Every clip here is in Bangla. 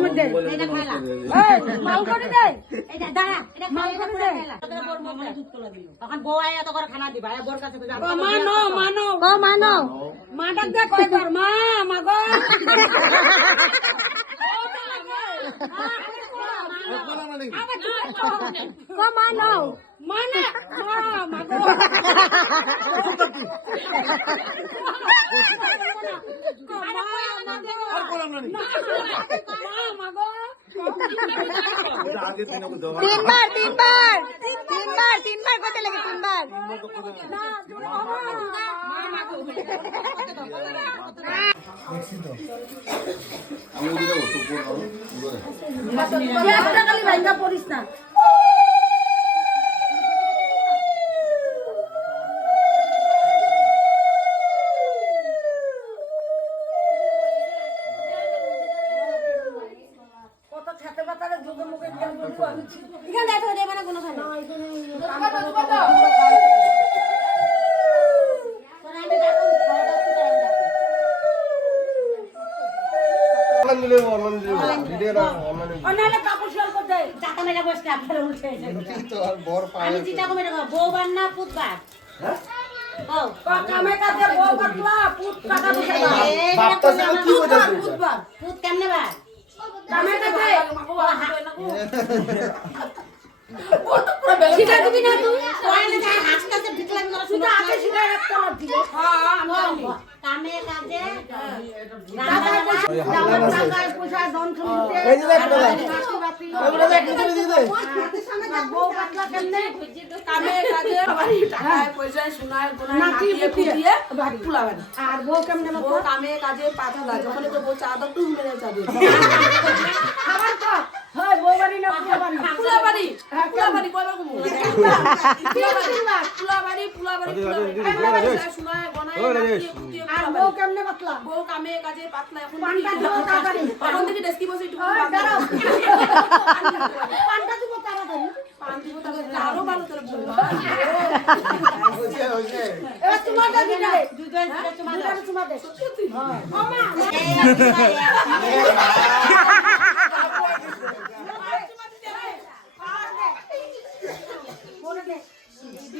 মধ্যে এটা খাইলা। এই, মাল করে দেয় এটা দাঁড়া এটা মাল করে দে। এখন বউ আয় এত করে খানা দিবা এ বোর কাছে তো যাব। মানো মানো। ও মানো। মা ডাক দে কয়বার মা মা গো। ও মানো। মানে। মা মা গো। মা মা গো। তিনবার তিনবার তিনবার তিনবার করতে লাগে তিনবার। পড়িস না। এখানে দেখো রে মানে কোনো খানা আমি না ও কামে বউ। বাতলা পুত বোঝাচ্ছে বুধবার পুত কেমনে বা কামে কাজে শিখা দিবি না তুই পড়ালে যায় হাসতে হাসতে ঢিকলাম না শুধু আগে শিখাই রাখতে পারছি কামে কাজে টাকা পয়সা আমার টাকা পয়সা ধন সম্পত্তি এই যে দেখ দাদা। নাতি বাতি এই বলে দেখ নিচে বাতলা কামে কাজে বাড়ি। তুলা বাড়ি। আর বউ কেমনে কামে কাজে পাঠা লাগে যখন তো বউ চা মেরে যাবে খাবার তো হয় বউ বাড়ি না পুরো বাড়ি পুলা বাড়ি পুলা বাড়ি কয়বার কমু তিনবার। পুলা বাড়ি পুলা বাড়ি পুলা বাড়ি পয়সায় সোনায় গোনায় নাতিয়ে পুতিয়ে আর বউ। কেমনে বাতলা বউ কামে কাজে পাতলা এখন পানটা দিব তাড়াতাড়ি। এখন থেকে ডেস্কি বসে একটু দাঁড়াও। পানটা দিব তাড়াতাড়ি। পান দিব তাকে আরও ভালো করে হইছে হইছে এবার দুজন তোমার দাদা দিয়ে খাবে। দশ লাখ টাকা পাই। টাকাটাও বল দিছে খাই দে এ, আমি কি ছাগল পাগল কত দিলে আহ কি মারার জন্য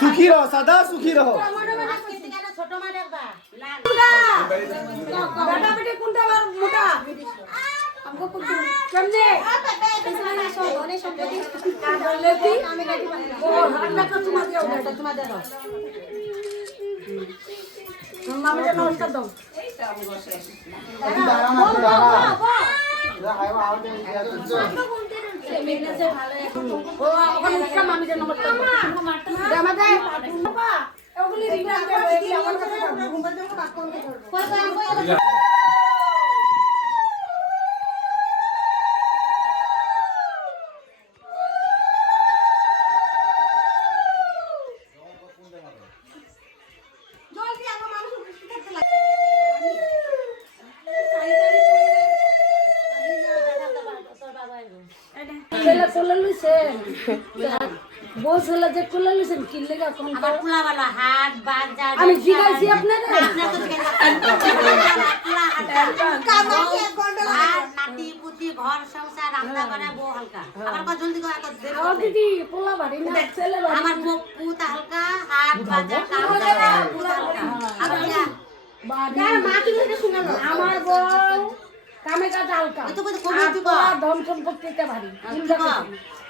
সুখী রহো সদা সুখী রহো। ছোট মা দেখবা উঠা মামি যেন নমস্কার দাও। আমাদের কোলে লইছেন বউ ছেলে যে কোলে লইছেন কি লেগে কোন আমার হাট বাদ যা আমি জিগাইছি আপনারে? আপনার তো নাতি পুতি ঘর সংসার রান্না করে বউ হালকা। আমার কত জলদি করে এত দেরি ও দিদি পোলা বাড়ি না ছেলে বাড়ি আমার বউ পুত হালকা হাট বাজার কাম করে পুত হালকা। আমার যা বাড়ি আমার বউ কামে কাজ হালকা। কর। ধন সম্পত্তিতে বাড়ি তুই কর।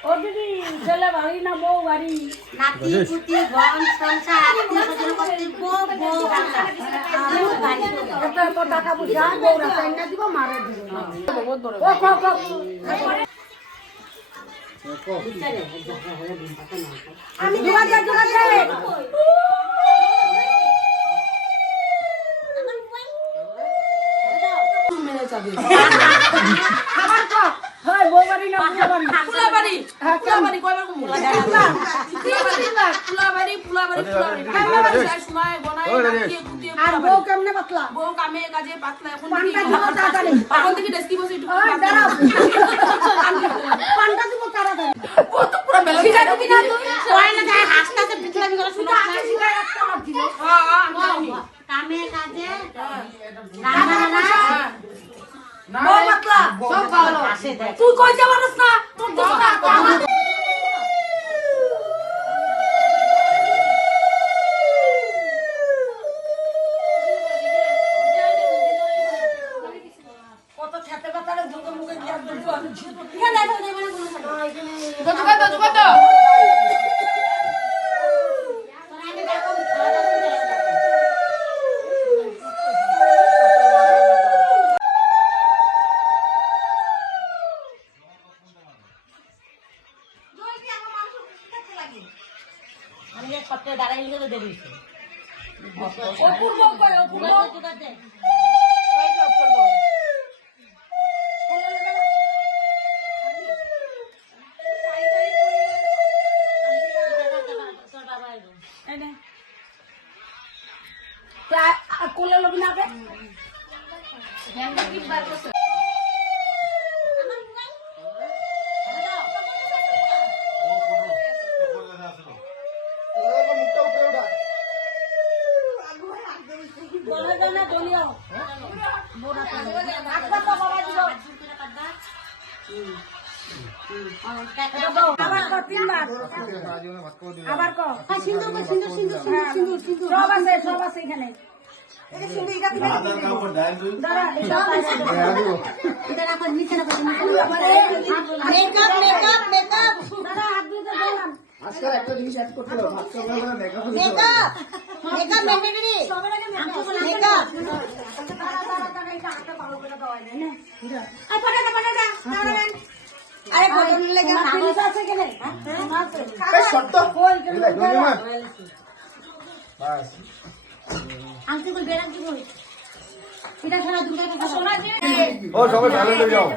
ও দিদি ছেলে বাড়ি না বউ বাড়ি। নাতি পুতি ঘর সংসার আত্মীয় স্বজন করতে বউ বউ হালকা পুত বাড়ি এত এত টাকা পয়সা বউরা চাইনা দিব মারে দিব। ও ক ক আমি যোগাযোগ যোগাযোগ খাবার কো হয় বউ বাড়ি না পুলা বাড়ি? পুলা বাড়ি। হ্যাঁ বাড়ি কয়বার কমু পুলা বাড়ি পুলা বাড়ি পুলা বাড়ি পুলা বাড়ি। যাই সময় বনাই নাকি কুটিয়ে আর বউ কেমনে পাতলা? বউ কামে কাজে পাতলা এখন পান্তা দিব তাড়াতাড়ি এখন থেকে ডেস্কি বসে একটু দাঁড়াও। পান্তা দিব তাড়াতাড়ি ও তো পুরো বেলা ঠিক আছে কিনা না যায় হাসতে হাসতে পিছলামি করে শুনো আগে শিখাই রাখতে পারছিল হ্যাঁ হ্যাঁ কামে কাজে রান্না বান্না বউ পাতলা সব ভালো আসে দেখ তুই কইতে আবার সিন্দুর সিন্দুর সিন্দুর সিন্দুর সিন্দুর সব আছে সব আছে এখানে। আজকাল একটা জিনিস অ্যাড করতে হবে ভাত খাওয়ার পরে makeup makeup! Makeup mandatory makeup. আরে ফটো লেগে আছে এখানে? আছে। শর্ত। কই আংটি কই ও সবাই সাইলেন্ট যাও।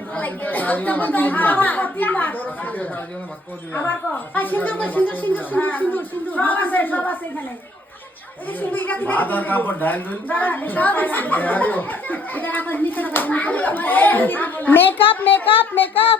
আবার সিন্দুর সিন্দুর সিন্দুর সিন্দুর সিন্দুর সিন্দুর সব আছে সব আছে এখানে। আধার দিন। রাখো মেকআপ মেকআপ মেকআপ